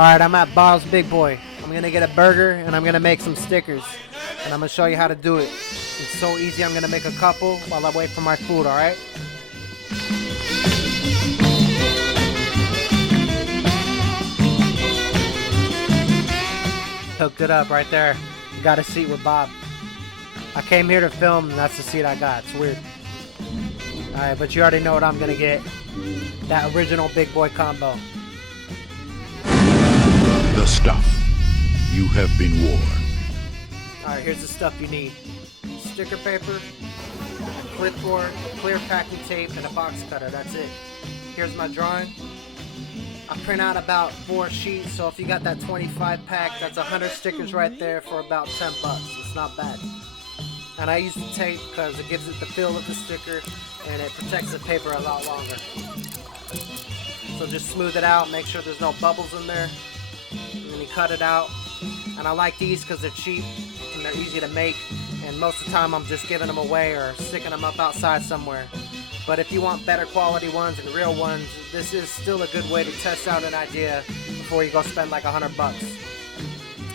Alright, I'm at Bob's Big Boy. I'm gonna get a burger and I'm gonna make some stickers. And I'm gonna show you how to do it. It's so easy, I'm gonna make a couple while I wait for my food, alright? Hooked it up right there. Got a seat with Bob. I came here to film and that's the seat I got. It's weird. Alright, but you already know what I'm gonna get. That original Big Boy combo. The stuff. You have been warned. Alright, here's the stuff you need. Sticker paper, clipboard, clear packing tape, and a box cutter. That's it. Here's my drawing. I print out about 4 sheets, so if you got that 25 pack, that's 100 stickers right there for about 10 bucks. It's not bad. And I use the tape because it gives it the feel of the sticker and it protects the paper a lot longer. So just smooth it out, make sure there's no bubbles in there. And then you cut it out. And I like these because they're cheap and they're easy to make. And most of the time I'm just giving them away or sticking them up outside somewhere. But if you want better quality ones and real ones, this is still a good way to test out an idea before you go spend like 100 bucks.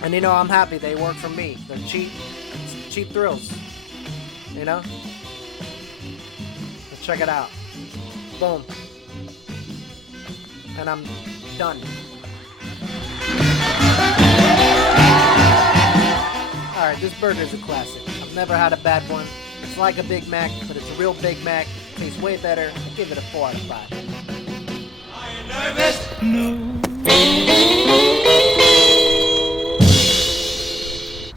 And you know, I'm happy they work for me. They're cheap, cheap thrills, you know? Let's check it out. Boom. And I'm done. Alright, this burger is a classic. I've never had a bad one. It's like a Big Mac, but it's a real Big Mac. Tastes way better. I give it a 4 out of 5. Are you nervous? No.